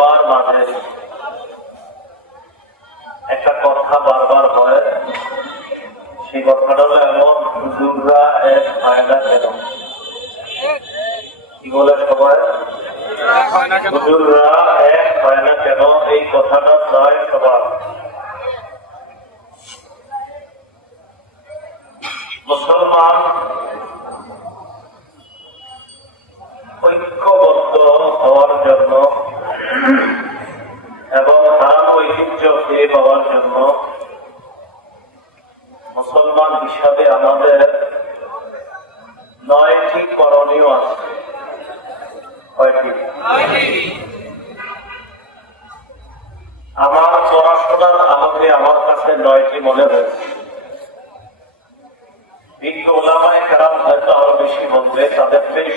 সবার মাঝে একটা কথা বারবার হয়, সেই কথাটা হলো এমন হুজুররা এক না কেন? কি বলে সবাই? হুজুররা এক হয় কেন? এই কথাটা প্রায় সবার। মুসলমান ওলামায় হয়তো আরও বেশি বলবে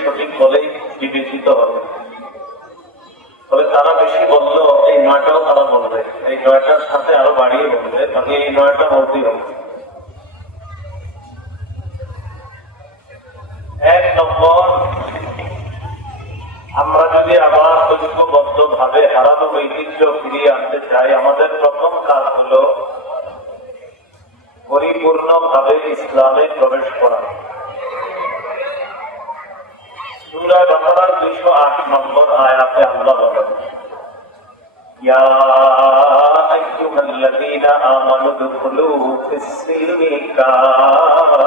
সঠিক বলেই বিবেচিত হবে। তারা বেশি এই নয়টাও তারা বলবে। এই নয়টার সাথে আরও বাড়িয়ে বলবে বাকি এই নয়টা বলতেই হবে। এক নম্বর, আমরা যদি আবার ঐক্যবদ্ধ ভাবে হারানো ঐতিহ্য ফিরিয়ে আনতে চাই, আমাদের প্রথম কাজ হলো পরিপূর্ণ ভাবে ইসলামে প্রবেশ করা সুরা বাকারার দুইশো আট নম্বর আয়াতে আল্লাহ বলেন يا أيها الذين آمنوا ادخلوا في السلم كافة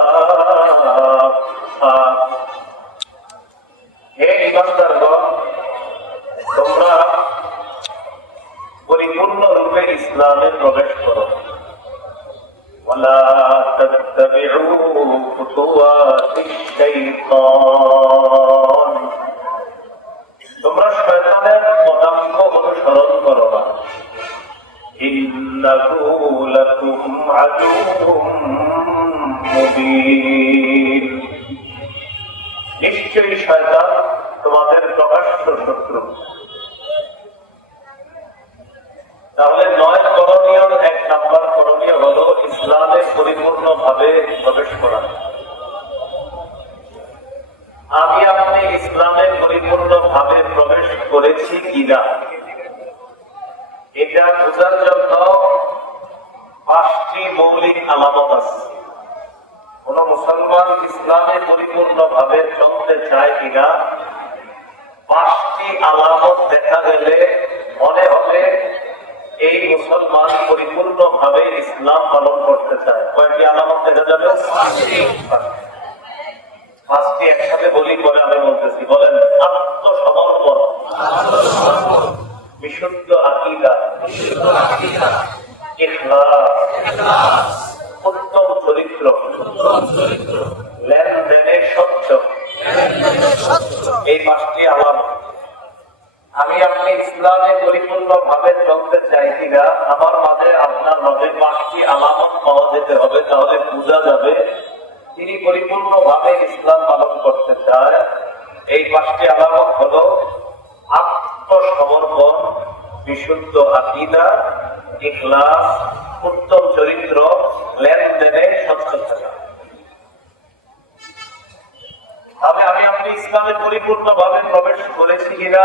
হে ইমানদারগণ তোমরা পরিপূর্ণ রূপে ইসলামে প্রবেশ করো ولا تتبعوا خطوات الشيطان তোমরা শয়তানের পদাঙ্ক অনুসরণ করো না إنه لكم عدو مبين নিশ্চয়ই শয়তান তোমাদের প্রকাশ্য শত্রু কিনা পাঁচটি আলামত দেখা গেলে মনে হবে এই মুসলমান পরিপূর্ণ ভাবে ইসলাম পালন করতে চায়। কয়েকটি আলামত দেখা যাবে? পাঁচটি একসাথে বলি পরে আমি বলতেছি। বলেন আত্মসমর্পণ। বিশুদ্ধ আকিদা। ইখলাস। উত্তম চরিত্র। ইসলামে পরিপূর্ণ ভাবে চলতে চাই কিনা, আমার মাঝে আপনার মাঝে পাঁচটি আলামত পাওয়া যেতে হবে, তাহলে বোঝা যাবে তিনি পরিপূর্ণ ভাবে ইসলাম পালন করতে চায়। এই পাঁচটি আলামত হলো আত্মসমর্পণ, বিশুদ্ধ আকিদা, ইখলাস, উত্তম চরিত্র, লেনদেনে সচ্ছল থাকা তাহলে আমি আপনি ইসলামে পরিপূর্ণ ভাবে প্রবেশ করেছি কিনা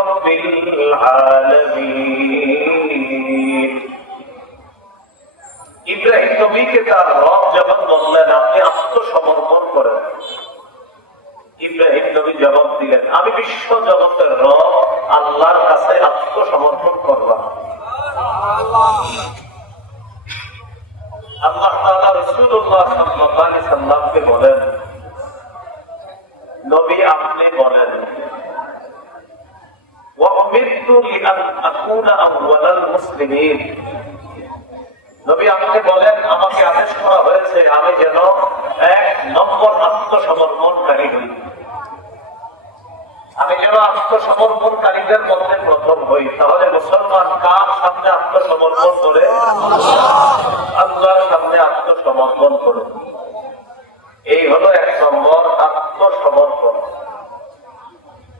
العالمين ইব্রাহিম নবীকে তার রব যখন বললেন আপনি আত্মসমর্পণ করেন ইব্রাহিম নবী জবাব দিলেন আমি বিশ্ব জগতের রব আল্লাহর কাছে আত্মসমর্পণ করলাম আল্লাহ তাআলা রাসূলুল্লাহ সাল্লাল্লাহু আলাইহি সাল্লামকে বলেন নবী আপনি বলেন وأمرت لأن أكون أول المسلمين নবী আমাকে বলেন আমাকে আদেশ করা হয়েছে আমি যেন এক নম্বর আত্মসমর্পণকারী হই আমি যেন আত্মসমর্পণকারীদের মধ্যে প্রথম হই তাহলে মুসলমান কার সামনে আত্মসমর্পণ করে আল্লাহর সামনে আত্মসমর্পণ করুন এই হলো এক নম্বর আত্মসমর্পণ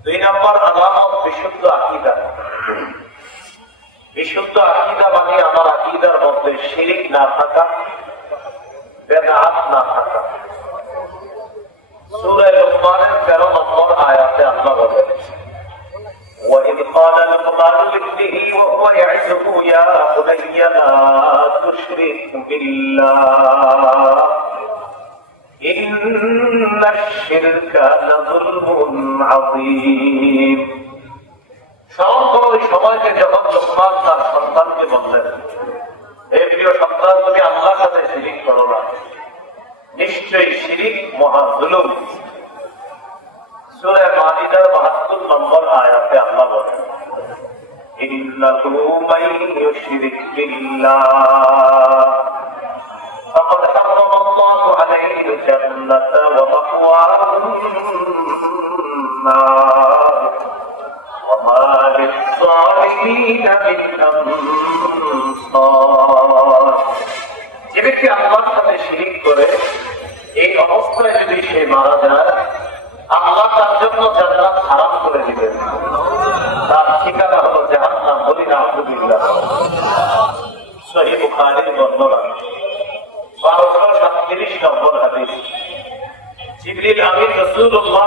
দুই নম্বর আলামত বিশুদ্ধ আকিদা বিশুদ্ধ আকিদা মানে আমার আকিদার মধ্যে শিরিক না থাকা বেদাত না থাকা সূরা লুকমানের 13 নম্বর আয়াতে আল্লাহ বলেন وإذ قال لقمان لابنه وهو يعزه يا بني لا تشرك بالله إن الشرك لظلم عظيم স্মরণ করো ওই সময়কে যখন লোকমান তার সন্তানকে বললেন এই প্রিয় সন্তান তুমি আল্লাহর সাথে শিরিক করো না নিশ্চয়ই শিরিক মহা জুলুম সূরা মাইদার 72 নম্বর আয়াতে আল্লাহ বলেন ইন্নাহু মান ইউশরিক বিল্লাহ فقد حرم الله عليه الجنة ومأواه النار وما للظالمين من أنصار যে ব্যক্তি আল্লাহর সাথে শিরিক করে এই অবস্থায় যদি সে মারা যায় আল্লাহ তার জন্য জান্নাত হারাম করে দিবেন তার ঠিকানা হলো জাহান্নাম বলি না আব্দুল্লাহ সহি বুখারীর বর্ণনা বারোশো সাতত্রিশ নম্বর হাদিস জিবরিল আমির রাসূলুল্লাহ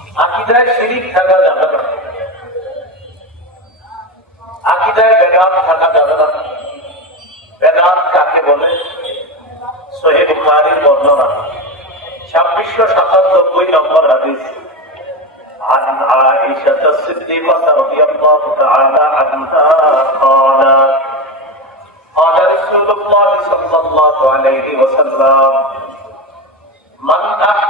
আকিদায় শিরিক থাকা যাবে না আকিদায় বেদাত থাকা যাবে না বেদাত কাকে বলে সহি বুখারীর বর্ণনা ছাব্বিশশো সাতানব্বই নম্বর হাদিস عن عائشة الصديقة رضي الله تعالى عنها قالت قال رسول الله صلى الله عليه وسلم من أحدث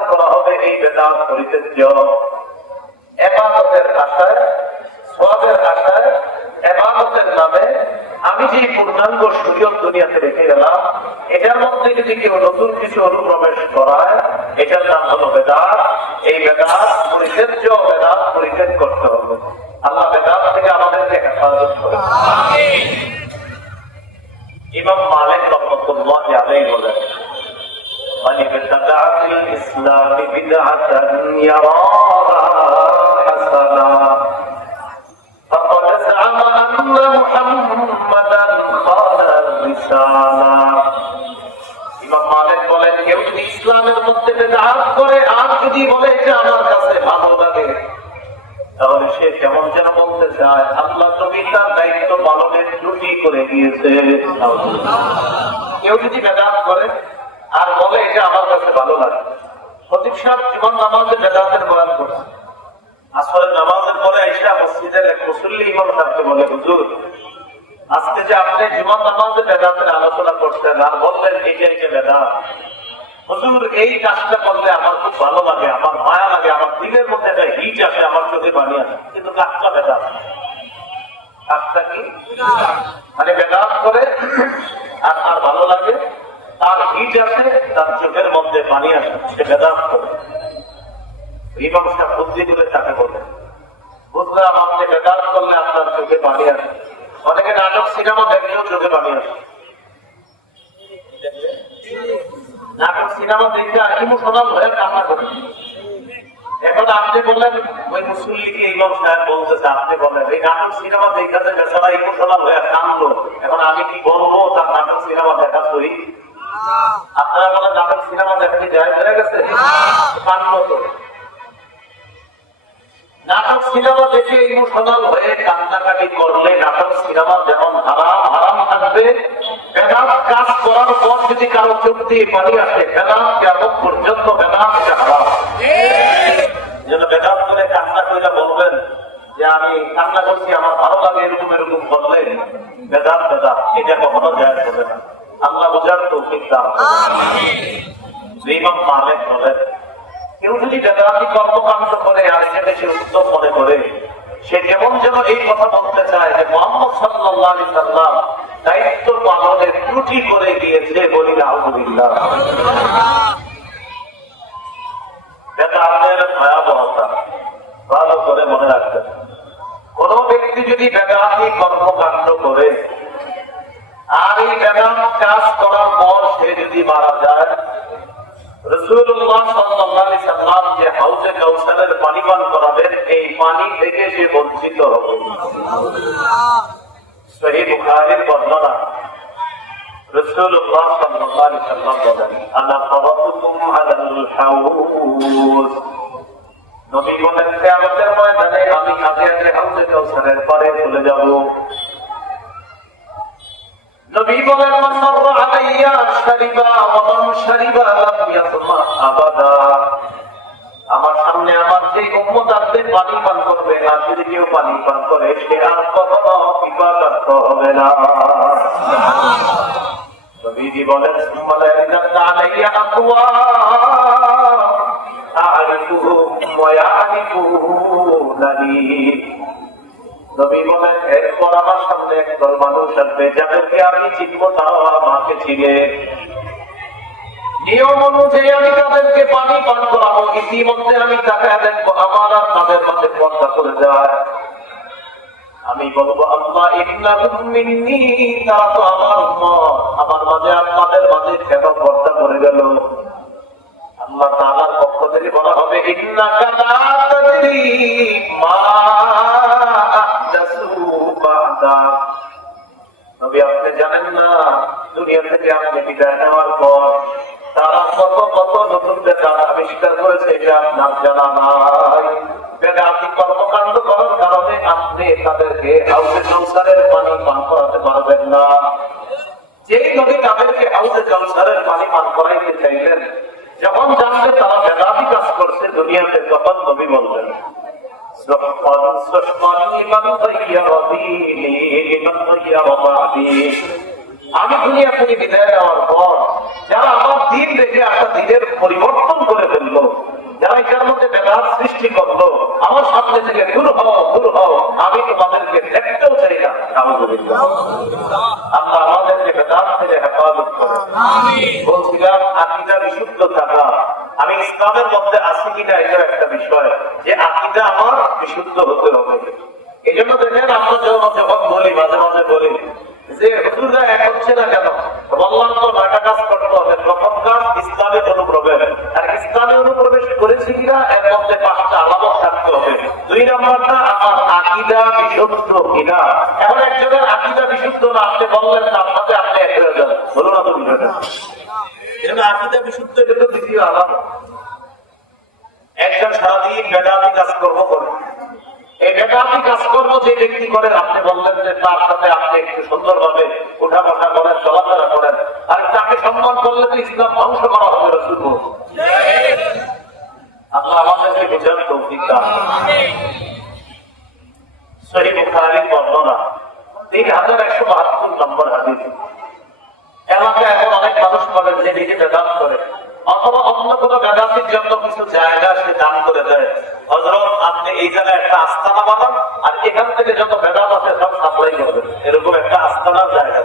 লাভ করিতেছ এবাদতের আশায় সবের আশায় এবাদতের নামে আমি যে পূর্ণাঙ্গ সুযোগ দুনিয়াতে রেখে গেলাম এটার মধ্যে যদি কেউ নতুন কিছু অনুপ্রবেশ করায় এটার নাম হলো বেদাত। এই বেদাত বেদাত করতে হবে। আল্লাহ বেদাত থেকে আমাদেরকে হেফাজত করে ইমাম মালিক রহমতুল্লাহ আলাই বলেন الإسلام بدعة يراها حسنا فقد زعم أن محمدا خان الرسالة ইমাম মালিক বলেন কেউ যদি ইসলামের মধ্যে বেদাত করে আর যদি বলে যে আমার কাছে ভালো লাগে তাহলে সে কেমন যেন বলতে চায় আল্লাহ নবী তার দায়িত্ব পালনের ত্রুটি করে দিয়েছে কেউ যদি বেদাত করে আর বলে এটা আমার কাছে ভালো লাগে প্রদীপ সাহেব জীবন নামাজে বেদাতের বয়ান করছে। আসলে নামাজের পরে এসে মসজিদের এক মুসল্লি ইমাম সাহেবকে বলে, হুজুর, আজকে যে আপনি জীবন নামাজে বেদাতের আলোচনা করছেন আর বললেন এটা এটা বেদাত হুজুর, এই কাজটা করলে আমার খুব ভালো লাগে, আমার মায়া লাগে, আমার দিলের মধ্যে একটা হিট আসে, আমার চোখে বাড়ি আসে। কিন্তু কাজটা বেদাত কাজটা কি? মানে বেদাত করে আর আর ভালো লাগে করে করে। এখন আপনি বললেন, ওই মুসল্লিকে ইমাম সাহেব বলতেছে, আপনি বলেন, এই নাটক, সিনেমা দেখাতে বেচারা ইমোশনাল হয়ে কান্দলো এখন আমি কি বলব, তার নাটক, সিনেমা দেখা সই আপনারা বলেন নাটক সিনেমা দেখতে যায় বেড়ে গেছে? নাটক সিনেমা দেখে ইমোশনাল হয়ে কান্নাকাটি করলে নাটক সিনেমা যেমন হারাম হারাম থাকবে। বেদাত কাজ করার পর যদি কারও চোখ দিয়ে পানি আসে, বেদাত কেমন পর্যন্ত বেদাত এটা হারাম। যেন বেদাত করে কান্না করে বলবেন যে, আমি কান্না করছি, আমার ভালো লাগে এরকম এরকম বললে বেদাত বেদাত। এটা কখনো যায় হবে না। আল্লাহ বোঝার তো দাম ইমাম মালিক বলেন কেউ যদি বেদাতি কর্মকাণ্ড করে আর সেটা সে উত্তম মনে করে সে যেমন যেন এই কথা বলতে চায় যে মোহাম্মদ সাল্লাহ আলী সাল্লাম দায়িত্ব পালনে ত্রুটি করে গিয়েছে বলি আলহামদুলিল্লাহ বেদাতের ভয়াবহতা। ভালো করে মনে রাখবেন। কোন ব্যক্তি যদি বেদাতি কর্মকাণ্ড করে আর এই বেদাত কাজ করার পর সে যদি মারা যায় রসুল্লাহ সাল্লাল্লাহু সাল্লাম যে হাউজে কাউসারের পানি পান করাবেন, এই পানি থেকে সে বঞ্চিত হবে। সহিহ বুখারীর বর্ণনা। রসুল্লাহ সাল্লাল্লাহু আলাইহি সাল্লাম বলেন আনা ফারাতুকুম আলাল হাউজ? নবী বলেন কিয়ামতের ময়দানে আমি আগে আগে হাউজে কাউসারের পারে চলে যাব? নবী আমার সামনে আমার যে উম্মত আসবে, পানি পান করবে আর যদি কেউ পানি পান করে, সে আর কখনো পিপাসার্থ হবে না। নবীজি বলেন ইয়াজাল্লা আলাইয়া আকওয়া। নবী বলেন, এরপর আমার সামনে একদল মানুষ আসবে, যাদেরকে আমি চিনবো তারা আমাকে চিনে। নিয়ম অনুযায়ী আমি তাদেরকে পানি পান করাবো, ইতিমধ্যে আমি তাকায় দেখব, আমার আর তাদের মাঝে পর্দা করে যায়। আমি বলব, আল্লাহ মিন্নি, তারা তো আমার উম্মত। আমার মাঝে আর তাদের মাঝে কেন পর্দা করে গেল? আল্লাহ তাআলার পক্ষ থেকে বলা হবে, ইন্নাকা লা মা আপনি জানেন না, দুনিয়া থেকে আপনি বিদায় নেওয়ার পর তারা কত কত নতুন বেদাত আবিষ্কার করেছে, এটা আপনার জানা নাই। বেদাতি কর্মকাণ্ড করার কারণে আপনি তাদেরকে সংসারের পানি পান করাতে পারবেন না। যেই নবী তাদেরকে হাউসে সংসারের পানি পান করাইতে চাইলেন যখন জানবে তারা বেদাতি কাজ করছে দুনিয়াতে তখন নবী বলবেন سحقا سحقا لمن غير ديني لمن غير بعدي আমি দুনিয়া থেকে বিদায় নেওয়ার পর যারা আমার দিন দেখে একটা দিনের পরিবর্তন করে ফেললো যারা এটার মধ্যে বেদাত সৃষ্টি করলো আমার সামনে থেকে দূর হও দূর হও আমি তোমাদেরকে দেখতেও চাই না আলহামদুলিল্লাহ আল্লাহ আমাদেরকে বেদাত থেকে হেফাজত করে বলছিলাম আকিদা বিশুদ্ধ থাকা আমি ইসলামের মধ্যে আছি কিনা এটা একটা বিষয় যে আকিদা আমার বিশুদ্ধ হতে হবে। এই জন্য দেখেন আমরা যখন বলি, মাঝে মাঝে বলি। যে হুজুররা এক হচ্ছে না কেন? বললাম তো নয়টা কাজ করতে হবে। প্রথম কাজ ইসলামে অনুপ্রবেশ। আর ইসলামে অনুপ্রবেশ করেছি কিনা? এর মধ্যে পাঁচটা আলাদা থাকতে হবে। দুই নম্বরটা, আমার আকিদা বিশুদ্ধ কিনা? এখন একজনের আকিদা বিশুদ্ধ না, আপনি বললেন তার সাথে আপনি এক হয়ে যান। বলুন না তো আকিদা বিশুদ্ধ এটা তো দ্বিতীয় আলাদা একজন সারাদিন বেদাতি কাজকর্ম করে। এই বেদাতি কাজকর্ম যে ব্যক্তি করেন, আপনি বললেন যে তার সাথে আপনি একটু সুন্দরভাবে উঠা বসা করেন, চলাফেরা করেন। আর তাকে সম্মান করলে তো ইসলাম ধ্বংস করা হবে রসুল আল্লাহ আমাদেরকে বোঝার তৌফিক দান সহি বুখারীর বর্ণনা, তিন হাজার একশো বাহাত্তর নম্বর হাদিস। এলাকায় এখন অনেক মানুষ পাবেন যে নিজে করে। অথবা অন্য কোনো বেদাতির কিছু জায়গা সে দান করে দেয়। হজরত আপনি এই একটা আস্তানা বানান, আর এখান থেকে যত বেদাত আছে সব সাপ্লাই করবেন। এরকম একটা আস্তানার জায়গা।